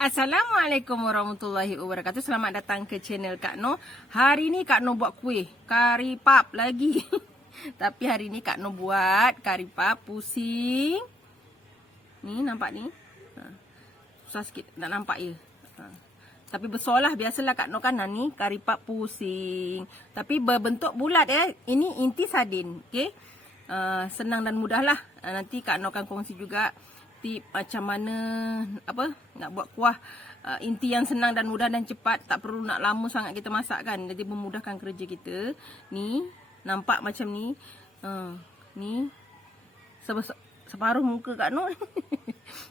Assalamualaikum warahmatullahi wabarakatuh. Selamat datang ke channel Kak Noh. Hari ni Kak Noh buat kuih kari pap lagi. Tapi hari ni Kak Noh buat kari pap pusing. Ni nampak ni. Susah sikit nak nampak ya. Tapi besar lah. Biasalah Kak Noh kan ni kari pap pusing. Tapi berbentuk bulat ya. Ini inti sardin. Okay? Senang dan mudah lah. Nanti Kak Noh akan kongsi juga tip macam mana nak buat kuah inti yang senang dan mudah dan cepat. Tak perlu nak lama sangat kita masak kan. Jadi memudahkan kerja kita. Ni nampak macam ni. Ni separuh muka Kak Noh.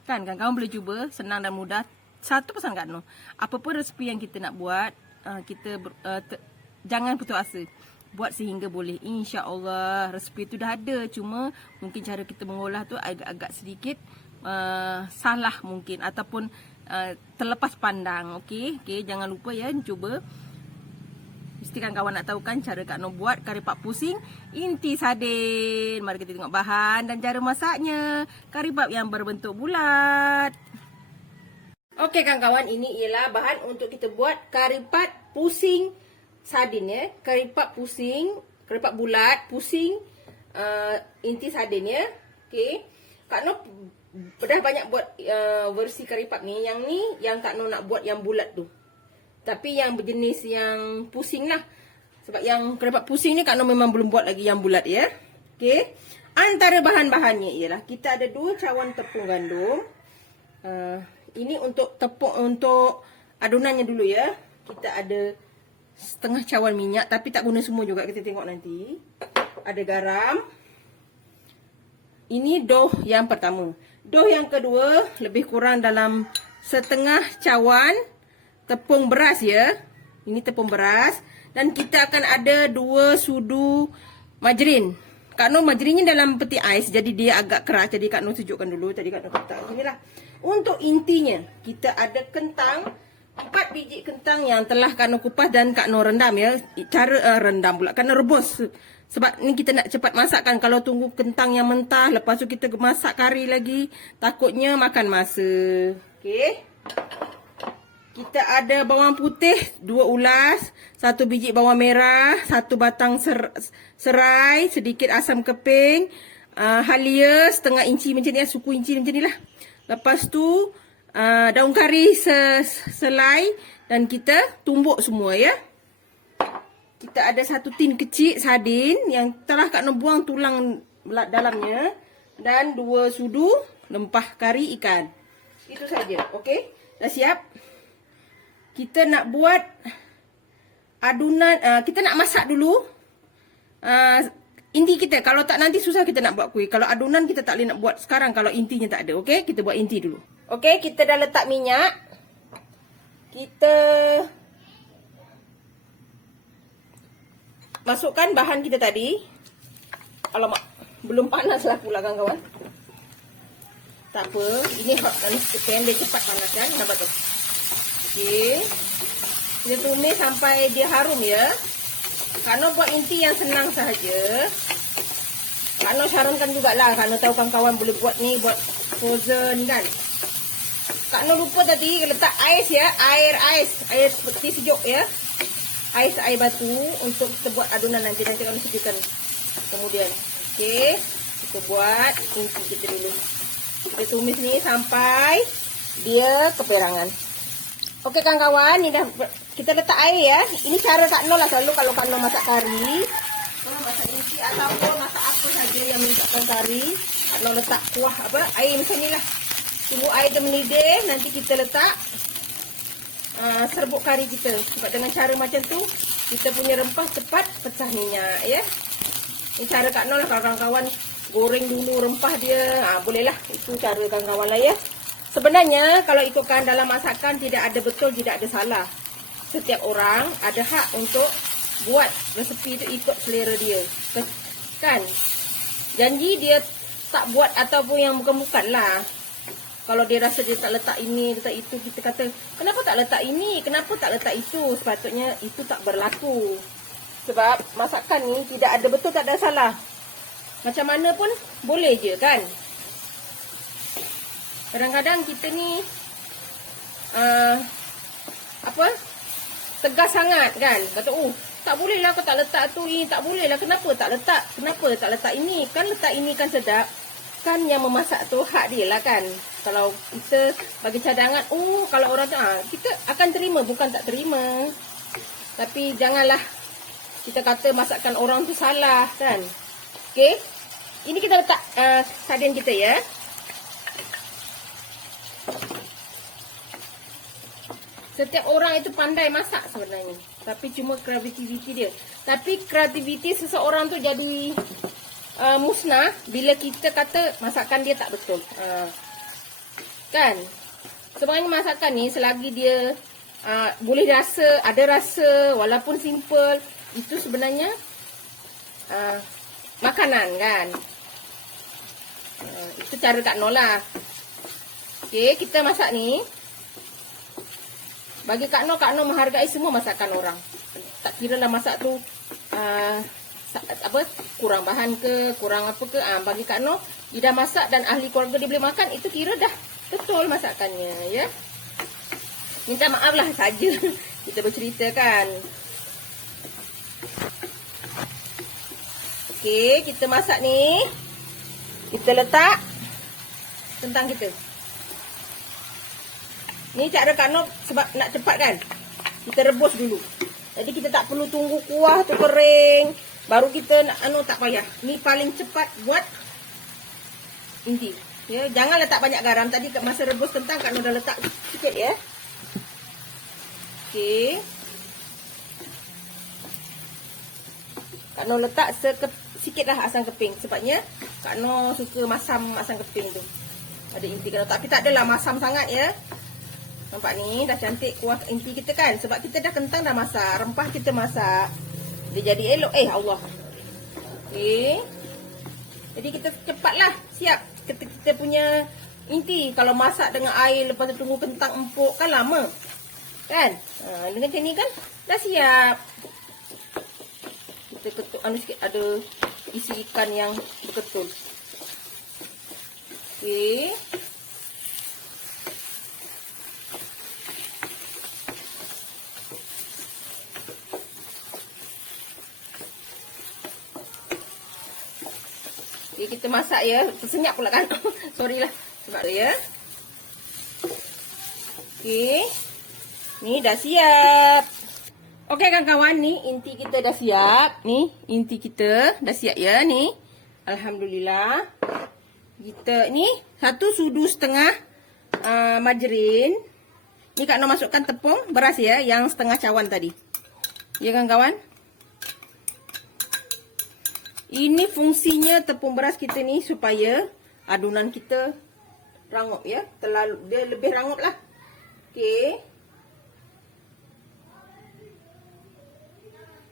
Kan kawan-kawan boleh cuba. Senang dan mudah. Satu pesan Kak Noh, apapun resepi yang kita nak buat, kita jangan putus asa. Buat sehingga boleh. InsyaAllah resepi tu dah ada. Cuma mungkin cara kita mengolah tu agak-agak sedikit salah mungkin. Ataupun terlepas pandang. Okey, jangan lupa ya, cuba. Pastikan kawan nak tahu kan cara Kak Noh buat kari pap pusing inti sardin. Mari kita tengok bahan dan cara masaknya. Kari pap yang berbentuk bulat. Okey kawan-kawan, ini ialah bahan untuk kita buat kari pap pusing sardin ya. Kari pap pusing, kari pap bulat, pusing inti sardin ya. Okey. Kak Noh dah banyak buat versi kari pap ni. Yang ni yang Kak Noh nak buat yang bulat tu. Tapi yang berjenis yang pusing lah. Sebab yang kari pap pusing ni Kak Noh memang belum buat lagi yang bulat ya. Okey. Antara bahan-bahannya ialah kita ada 2 cawan tepung gandum. Ini untuk tepung, untuk adonannya dulu ya. Kita ada setengah cawan minyak, tapi tak guna semua juga, kita tengok nanti. Ada garam. Ini dough yang pertama. Dough yang kedua lebih kurang dalam setengah cawan tepung beras ya. Ini tepung beras. Dan kita akan ada 2 sudu margarin. Kak Noh margarinnya dalam peti ais, jadi dia agak keras. Jadi Kak Noh sejukkan dulu. Tadi Kak Noh letak sini lah. Untuk intinya, kita ada kentang. 4 biji kentang yang telah Kak Noh kupas dan Kak Noh rendam ya. Cara rendam pula, Kak Noh rebus. Sebab ni kita nak cepat masak kan. Kalau tunggu kentang yang mentah, lepas tu kita masak kari lagi, takutnya makan masa. Okey. Kita ada bawang putih 2 ulas, 1 biji bawang merah, 1 batang serai, sedikit asam keping, halia setengah inci macam ni, suku inci macam ni lah. Lepas tu daun kari selai dan kita tumbuk semua ya. Kita ada 1 tin kecil sardin yang telah Kak Noh buang tulang dalamnya dan 2 sudu lempah kari ikan. Itu saja. Okey. Dah siap. Kita nak buat adunan, kita nak masak dulu inti kita. Kalau tak nanti susah kita nak buat kuih. Kalau adunan kita tak boleh nak buat sekarang kalau intinya tak ada. Okey, kita buat inti dulu. Okey, kita dah letak minyak. Kita masukkan bahan kita tadi. Alamak, belum panas lah pula kawan-kawan. Tak apa, ini hot dan pendek cepat panas kan. Nampak tu. Okey. Kita tumis sampai dia harum ya. Kak Noh buat inti yang senang sahaja. Kak Noh sarankan jugalah. Kak Noh tahu kawan-kawan boleh buat ni, buat frozen kan. Kak Noh lupa tadi letak ais ya. Air peti sejuk ya. Air batu untuk kita buat adunan nanti Kak Noh sediakan kemudian. Okey. Kita buat inti kita dulu. Kita tumis ni sampai dia keperangan. Okey kawan-kawan, ni dah kita letak air ya. Ini cara Kak Noh lah selalu kalau Kak Noh masak kari. Kalau masak inti ataupun masak apa saja yang melibatkan kari, Kak Noh letak kuah air macam ni lah. Tunggu air dia mendidih, nanti kita letak serbuk kari kita. Sebab dengan cara macam tu, kita punya rempah cepat pecah minyak ya. Ini cara Kak Noh lah kalau kawan-kawan goreng dulu rempah dia. Bolehlah, itu cara kawan-kawan lah ya. Sebenarnya kalau ikutkan dalam masakan tidak ada betul, tidak ada salah. Setiap orang ada hak untuk buat resepi itu ikut selera dia. Kan? Janji dia tak buat ataupun yang bukan-bukan lah. Kalau dia rasa dia tak letak ini, letak itu, kita kata, kenapa tak letak ini, kenapa tak letak itu? Sepatutnya itu tak berlaku. Sebab masakan ni tidak ada betul, tak ada salah. Macam mana pun boleh je kan? Kadang-kadang kita ni apa, tegas sangat kan. Kata, tak boleh lah kau tak letak tu, ini tak boleh lah. Kenapa tak letak? Kenapa tak letak ini? Kan letak ini kan sedap. Kan yang memasak tu hak dia lah kan. Kalau kita bagi cadangan, kalau orang tu, kita akan terima, bukan tak terima. Tapi janganlah kita kata masakan orang tu salah kan. Okey. Ini kita letak sarden kita ya. Setiap orang itu pandai masak sebenarnya. Tapi cuma kreativiti dia. Tapi kreativiti seseorang tu jadi musnah bila kita kata masakan dia tak betul. Kan? Sebenarnya masakan ni selagi dia boleh rasa, ada rasa walaupun simple, itu sebenarnya makanan kan. Itu cara Kak Noh lah. Okey, kita masak ni. Bagi Kak Noh menghargai semua masakan orang. Tak kira lah masak tu kurang bahan ke, kurang apa ke. Bagi Kak Noh, dia dah masak dan ahli keluarga dia boleh makan, itu kira dah betul masakannya ya. Minta maaf lah saja kita bercerita kan. Okey, kita masak ni. Kita letak kentang kita. Ni cara Kak Noh sebab nak cepat kan. Kita rebus dulu. Jadi kita tak perlu tunggu kuah tu kering baru kita nak tak payah. Ni paling cepat buat inti. Ya, jangan letak banyak garam. Tadi masa rebus kentang Kak Noh dah letak sikit ya. Okey. Kak Noh letak sikitlah asam keping sebabnya Kak Noh suka masam asam keping tu. Ada inti Kak Noh, tapi tak adalah masam sangat ya. Nampak ni dah cantik kuah inti kita kan. Sebab kita dah kentang dah masak, rempah kita masak. Dia jadi elok. Allah. Okey. Jadi kita cepatlah siap kita punya inti. Kalau masak dengan air lepas tu tunggu kentang empuk kan lama. Kan? Dengan macam ni kan dah siap. Kita ketuk sikit ada isi ikan yang berketul. Okey. Okay, kita masak ya. Tersenyap pula kan. Sorry lah. Sebab tu ya. Okey. Ni dah siap. Okey kawan-kawan, ni inti kita dah siap. Ni inti kita dah siap ya ni. Alhamdulillah. Kita ni 1 sudu setengah margarin. Ni Kak Noh masukkan tepung beras ya, yang setengah cawan tadi. Ya kawan-kawan. Ini fungsinya tepung beras kita ni supaya adunan kita rangup ya. Dia lebih rangup lah. Okey.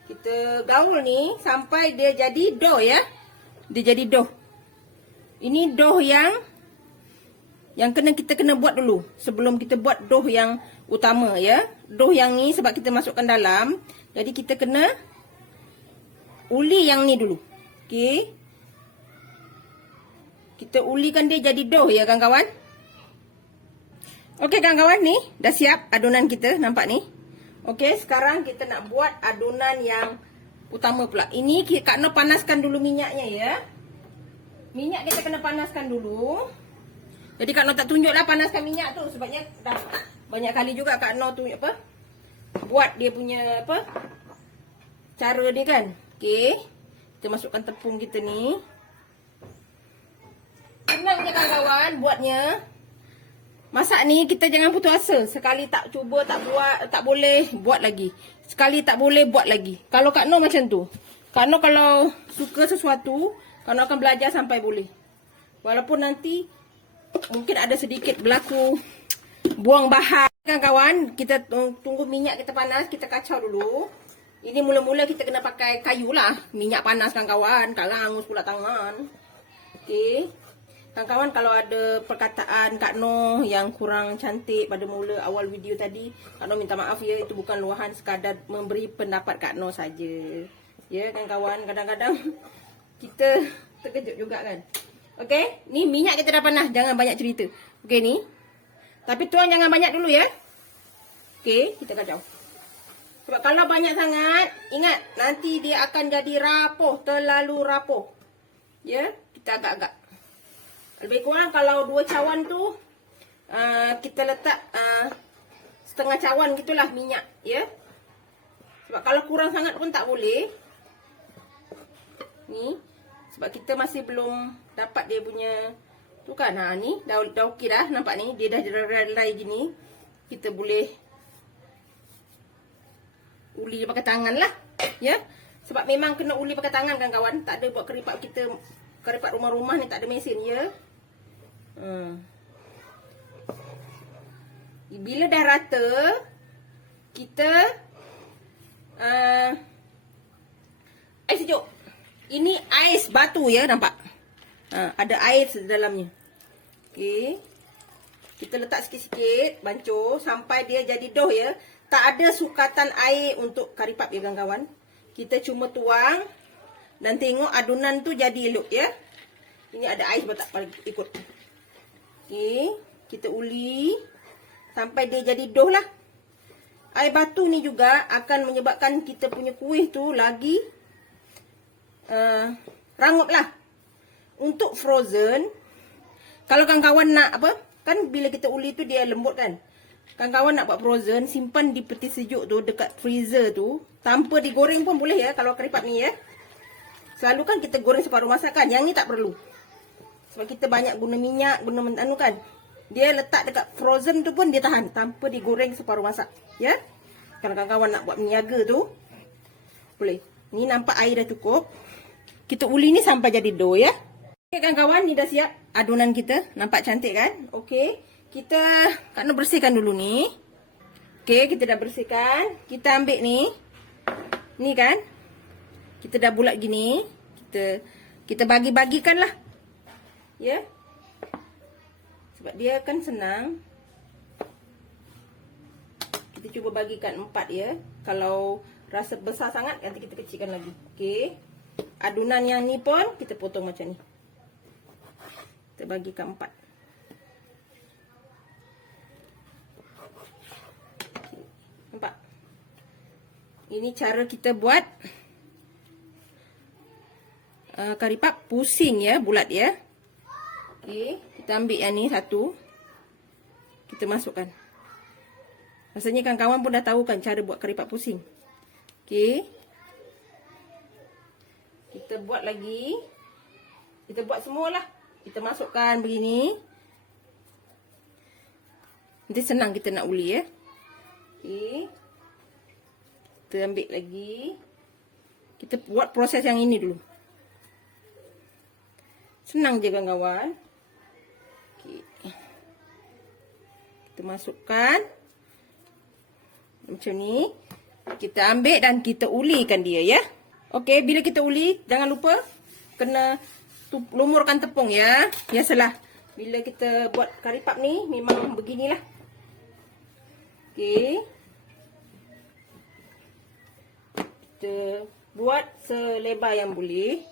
Kita gaul ni sampai dia jadi dough ya. Dia jadi dough. Ini dough yang kita kena buat dulu sebelum kita buat dough yang utama ya. Dough yang ni sebab kita masukkan dalam, jadi kita kena uli yang ni dulu. Okey. Kita ulikan dia jadi dough ya kawan-kawan. Okey kawan-kawan, ni dah siap adunan kita, nampak ni. Okey, sekarang kita nak buat adunan yang utama pula. Ini Kak Noh panaskan dulu minyaknya ya. Minyak kita kena panaskan dulu. Jadi Kak Noh tak tunjuklah panaskan minyak tu sebabnya dah banyak kali juga Kak Noh tunjuk buat dia punya cara dia kan. Okey. Kita masukkan tepung kita ni. Senang je kawan-kawan buatnya. Masak ni kita jangan putus asa. Sekali tak cuba, tak buat, tak boleh, buat lagi. Sekali tak boleh, buat lagi. Kalau Kak Noh macam tu. Kak Noh kalau suka sesuatu, Kak Noh akan belajar sampai boleh. Walaupun nanti mungkin ada sedikit berlaku buang bahan. Kawan-kawan, kita tunggu minyak kita panas, kita kacau dulu. Ini mula-mula kita kena pakai kayu lah. Minyak panas kawan-kawan. Kalau hangus pula tangan. Okey. Kawan-kawan, kalau ada perkataan Kak Noh yang kurang cantik pada mula awal video tadi, Kak Noh minta maaf ya. Itu bukan luahan, sekadar memberi pendapat Kak Noh saja. Ya kawan-kawan, kadang-kadang kita terkejut juga kan. Okey. Ni minyak kita dah panas. Jangan banyak cerita. Okey ni. Tapi tuang jangan banyak dulu ya. Okey, kita kacau. Sebab kalau banyak sangat, ingat nanti dia akan jadi rapuh, terlalu rapuh. Ya, kita agak-agak. Lebih kurang kalau 2 cawan tu kita letak setengah cawan gitulah minyak, ya. Sebab kalau kurang sangat pun tak boleh. Ni, sebab kita masih belum dapat dia punya tu kan. Ha ni dah okey dah, nampak ni dia dah relai gini. Kita boleh uli pakai tangan lah, ya. Sebab memang kena uli pakai tangan kan kawan. Tak ada buat keripat kita, keripat rumah-rumah ni tak ada mesin, ya. Bila dah rata, kita air sejuk. Ini ais batu, ya, nampak? Ada air di dalamnya. Okey. Kita letak sikit-sikit bancuh sampai dia jadi dough, ya. Tak ada sukatan air untuk karipap, ya kawan-kawan. Kita cuma tuang dan tengok adunan tu jadi elok, ya. Ini ada ais tak ikut. Okey, kita uli sampai dia jadi dough lah. Air batu ni juga akan menyebabkan kita punya kuih tu lagi rangup lah. Untuk frozen, kalau kawan-kawan nak apa, kan bila kita uli tu dia lembut kan. Kawan-kawan nak buat frozen, simpan di peti sejuk tu dekat freezer tu. Tanpa digoreng pun boleh, ya, kalau keripat ni, ya. Selalu kan kita goreng separuh masakan. Yang ni tak perlu. Sebab kita banyak guna minyak, guna anu kan. Dia letak dekat frozen tu pun dia tahan tanpa digoreng separuh masak, ya. Kalau kawan-kawan nak buat niaga tu boleh. Ni nampak air dah cukup. Kita uli ni sampai jadi dough, ya. Okey kawan-kawan, ni dah siap adunan kita. Nampak cantik kan? Okey. Kita nak bersihkan dulu ni. Okey, kita dah bersihkan. Kita ambil ni. Ni kan. Kita dah bulat gini. Kita bagi-bagikan lah. Ya. Sebab dia kan senang. Kita cuba bagikan 4, ya. Kalau rasa besar sangat, nanti kita kecilkan lagi. Okey. Adunan yang ni pun kita potong macam ni. Kita bagikan 4. Nampak? Ini cara kita buat karipap pusing, ya, bulat, ya. Okey, kita ambil yang ni satu. Kita masukkan. Rasanya kawan-kawan pun dah tahu kan cara buat karipap pusing. Okey. Kita buat lagi. Kita buat semualah. Kita masukkan begini. Nanti senang kita nak uli, ya. Okey. Kita ambil lagi. Kita buat proses yang ini dulu. Senang je kawan-kawan. Okey. Kita masukkan. Macam ni. Kita ambil dan kita ulikan dia, ya. Okey, bila kita uli, jangan lupa kena lumurkan tepung, ya. Biasalah. Bila kita buat karipap ni, memang beginilah. Okey. Kita buat selebar yang boleh.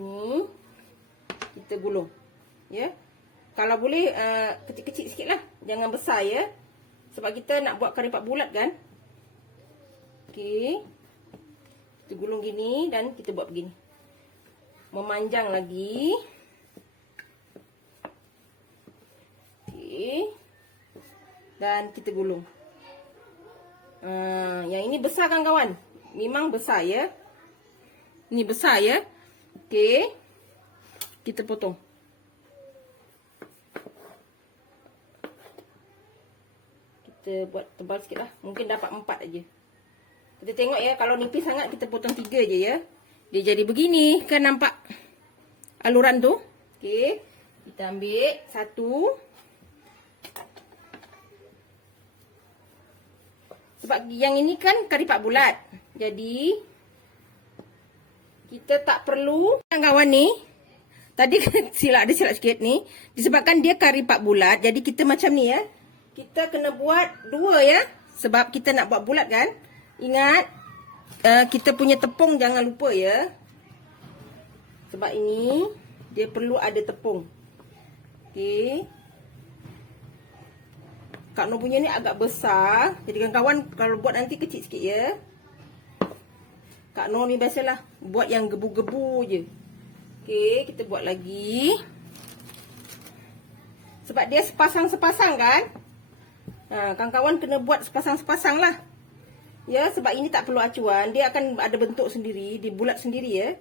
Ni. Kita gulung. Ya. Kalau boleh, kecil-kecil sikit lah. Jangan besar, ya. Sebab kita nak buat karipap bulat kan. Okey. Kita gulung gini dan kita buat begini. Memanjang lagi. Okey. Dan kita gulung. Yang ini besar kan kawan? Memang besar, ya. Ini besar, ya. Okey. Kita potong. Kita buat tebal sikit lah. Mungkin dapat 4 aja. Kita tengok, ya. Kalau nipis sangat kita potong 3 je, ya. Dia jadi begini. Kan nampak aluran tu? Okey. Kita ambil satu. Sebab yang ini kan karipap bulat. Jadi kita tak perlu kawan ni. Tadi ada silap sikit ni. Disebabkan dia karipap bulat. Jadi kita macam ni, ya. Kita kena buat 2, ya. Sebab kita nak buat bulat kan. Ingat. Kita punya tepung jangan lupa, ya. Sebab ini dia perlu ada tepung. Okey. Kak Noh punya ni agak besar. Jadi kawan-kawan kalau buat nanti kecil sikit ya. Kak Noh ni biasalah buat yang gebu-gebu je. Okey, kita buat lagi. Sebab dia sepasang-sepasang kan. Kawan-kawan kena buat sepasang-sepasang lah. Ya, sebab ini tak perlu acuan. Dia akan ada bentuk sendiri. Dia bulat sendiri ya.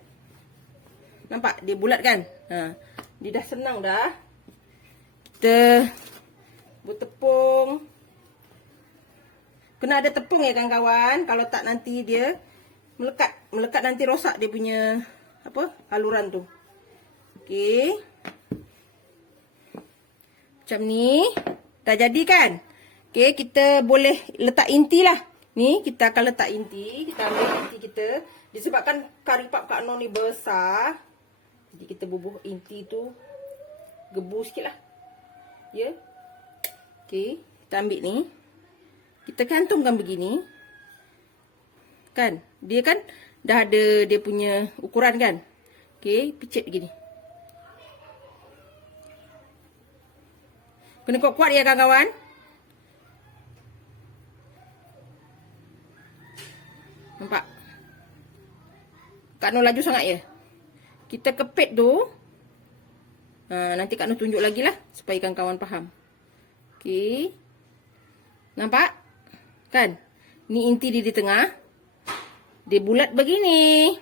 Nampak? Dia bulat kan? Dia dah senang dah. Kita bertepung. Kena ada tepung ya kawan-kawan. Kalau tak nanti dia melekat. Melekat nanti rosak dia punya aluran tu. Okey. Macam ni. Dah jadi kan? Okey, kita boleh letak inti lah. Ni kita akan letak inti. Kita ambil inti kita. Disebabkan kari pap Kak Noh ni besar. Jadi kita bubuh inti tu. Gebu sikit lah. Ya. Okey. Kita ambil ni. Kita cantumkan begini. Kan? Dia kan dah ada dia punya ukuran kan? Okey. Picit begini. Kena kuat-kuat ya kawan-kawan. Nampak? Kak Noh laju sangat ya. Kita kepit tu. Nanti Kak Noh tunjuk lagi lah. Supaya kawan-kawan faham. Okey. Nampak? Kan? Ni inti dia di tengah. Dia bulat begini.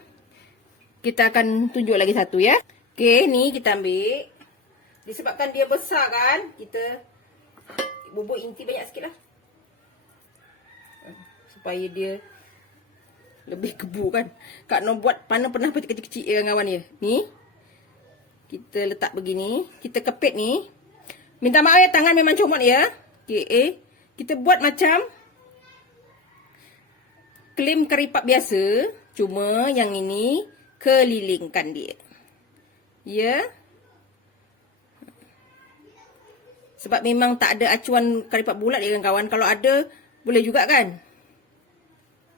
Kita akan tunjuk lagi satu ya. Okey, ni kita ambil. Disebabkan dia besar kan. Kita bubuk inti banyak sikit lah. Supaya dia lebih gebu kan. Kak Noh buat pernah kecil-kecil ya kawan ya. Ni. Kita letak begini. Kita kepit ni. Minta maaf ya, tangan memang comot ya. Okay, kita buat macam klaim kari pap biasa. Cuma yang ini kelilingkan dia. Ya. Sebab memang tak ada acuan kari pap bulat ya kawan. Kalau ada, boleh juga kan.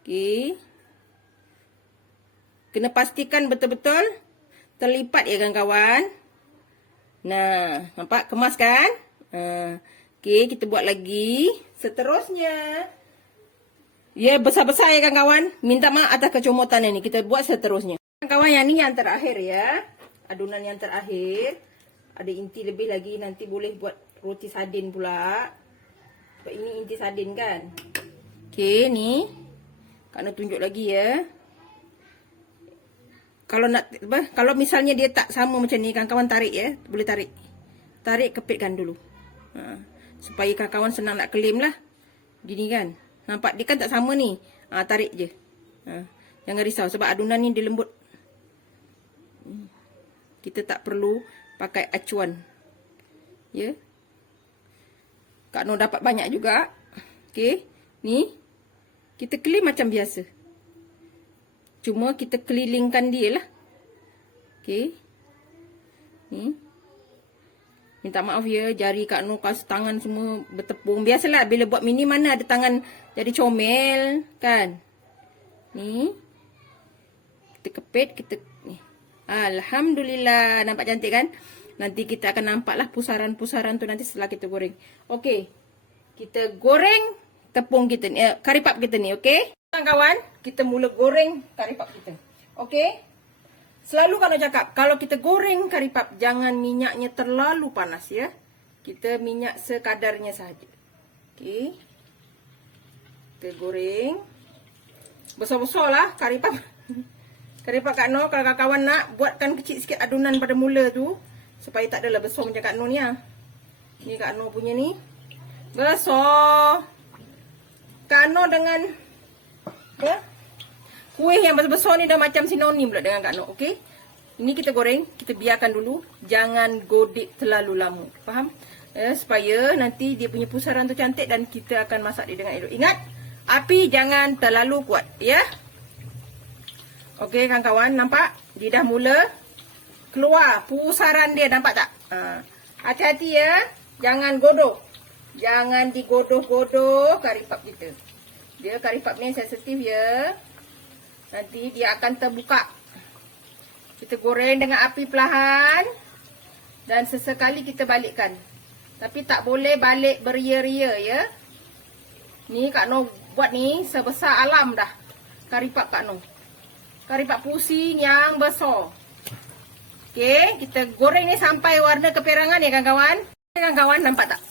Okay. Kena pastikan betul-betul terlipat ya kawan-kawan. Nah, nampak kemas kan? Okey, kita buat lagi. Seterusnya. Ya, besar-besar ya kawan-kawan. Minta maaf atas kecomotan ini. Kita buat seterusnya. Kawan, yang ni yang terakhir ya. Adunan yang terakhir. Ada inti lebih lagi. Nanti boleh buat roti sardin pula. Sebab ini inti sardin kan. Okey, ni. Kak Noh tunjuk lagi ya. Kalau misalnya dia tak sama macam ni, kawan-kawan tarik ya. Boleh tarik. Tarik, kepitkan dulu. Supaya kawan-kawan senang nak klaim lah. Gini kan. Nampak dia kan tak sama ni. Tarik je. Jangan risau sebab adunan ni dia lembut. Kita tak perlu pakai acuan. Ya. Kak Noh dapat banyak juga. Okey. Ni. Kita klaim macam biasa. Cuma kita kelilingkan dia lah. Okey. Ni. Minta maaf ya. Jari Kak Noh kas tangan semua bertepung. Biasalah bila buat mini mana ada tangan jadi comel. Kan. Ni. Kita kepit. Kita ni. Alhamdulillah. Nampak cantik kan. Nanti kita akan nampak lah pusaran-pusaran tu nanti setelah kita goreng. Okey. Kita goreng tepung kita ni. Kari pap kita ni. Okey. Kawan, kita mula goreng kari pap kita. Okey. Selalu kalau cakap, kalau kita goreng kari pap, jangan minyaknya terlalu panas ya. Kita minyak sekadarnya sahaja. Okey. Kita goreng. Besar-besar lah kari pap. Kari pap Kak Noh, kalau kawan nak, buatkan kecil sikit adunan pada mula tu. Supaya tak adalah besar macam Kak Noh ni lah. Ni Kak Noh punya ni. Besar. Kak Noh dengan kuih yang besar-besar ni dah macam sinonim pula dengan Kak Noh. Okey. Ini kita goreng. Kita biarkan dulu. Jangan godek terlalu lama. Faham? Supaya nanti dia punya pusaran tu cantik dan kita akan masak dia dengan elok. Ingat, api jangan terlalu kuat. Ya. Okey kawan-kawan. Nampak? Dia dah mula keluar pusaran dia. Nampak tak? Hati-hati ya. Jangan godok. Jangan digodoh-godoh kari pap kita. Dia kari pap ni sensitif ya. Nanti dia akan terbuka. Kita goreng dengan api perlahan. Dan sesekali kita balikkan. Tapi tak boleh balik beria-ria ya. Ni Kak Noh buat ni sebesar alam dah. Kari pap Kak Noh. Kari pap pusing yang besar. Okey, kita goreng ni sampai warna keperangan ya kawan-kawan. Kawan-kawan nampak tak?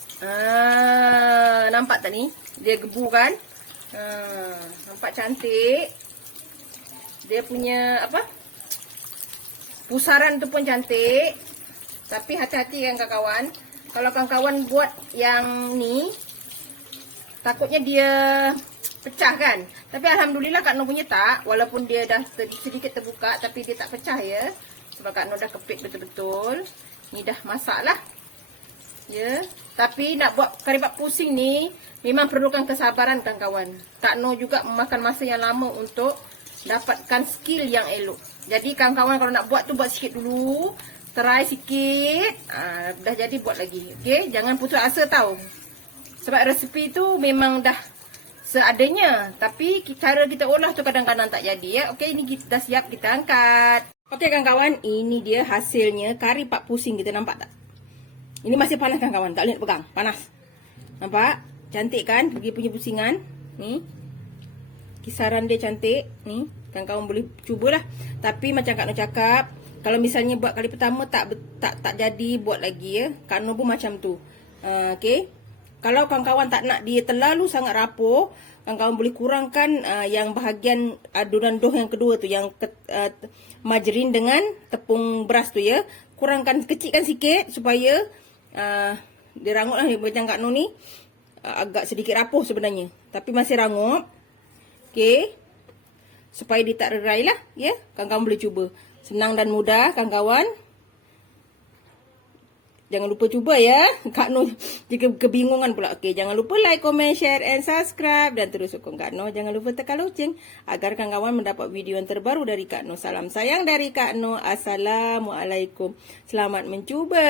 Nampak tak ni? Dia gebu kan? Nampak cantik. Dia punya apa? Pusaran tu pun cantik. Tapi hati-hati kan kawan-kawan. Kalau kawan-kawan buat yang ni, takutnya dia pecah kan. Tapi alhamdulillah Kak Noh punya tak. Walaupun dia dah sedikit terbuka, tapi dia tak pecah ya. Sebab Kak Noh dah kepit betul-betul. Ni dah masak lah. Ya. Tapi nak buat kari pap pusing ni, memang perlukan kesabaran kawan-kawan. Kak Noh juga memakan masa yang lama untuk dapatkan skill yang elok. Jadi kawan-kawan kalau nak buat tu buat sikit dulu. Try sikit. Dah jadi buat lagi. Okay. Jangan putus asa tau. Sebab resepi tu memang dah seadanya. Tapi cara kita olah tu kadang-kadang tak jadi ya. Okay. Ini kita dah siap kita angkat. Okay kawan-kawan. Ini dia hasilnya kari pap pusing kita. Nampak tak? Ini masih panas kawan-kawan. Tak boleh nak pegang. Panas. Nampak? Cantik kan? Dia punya pusingan. Ni. Kisaran dia cantik. Ni. Kawan-kawan boleh cubalah. Tapi macam Kak Noh cakap. Kalau misalnya buat kali pertama tak jadi, buat lagi ya. Kak Noh pun macam tu. Okay. Kalau kawan-kawan tak nak dia terlalu sangat rapuh, kawan-kawan boleh kurangkan yang bahagian adunan dough yang kedua tu. Yang margarin dengan tepung beras tu ya. Kurangkan, kecilkan sikit supaya dia rangup lah. Macam Kak Noh ni agak sedikit rapuh sebenarnya. Tapi masih rangup. Okay. Supaya dia tak rerai lah ya. Kawan-kawan boleh cuba. Senang dan mudah kawan-kawan. Jangan lupa cuba ya. Kak Noh jika kebingungan pula. Okey, jangan lupa like, comment, share and subscribe. Dan terus sokong Kak Noh. Jangan lupa tekan loceng agar kawan-kawan mendapat video yang terbaru dari Kak Noh. Salam sayang dari Kak Noh. Assalamualaikum. Selamat mencuba.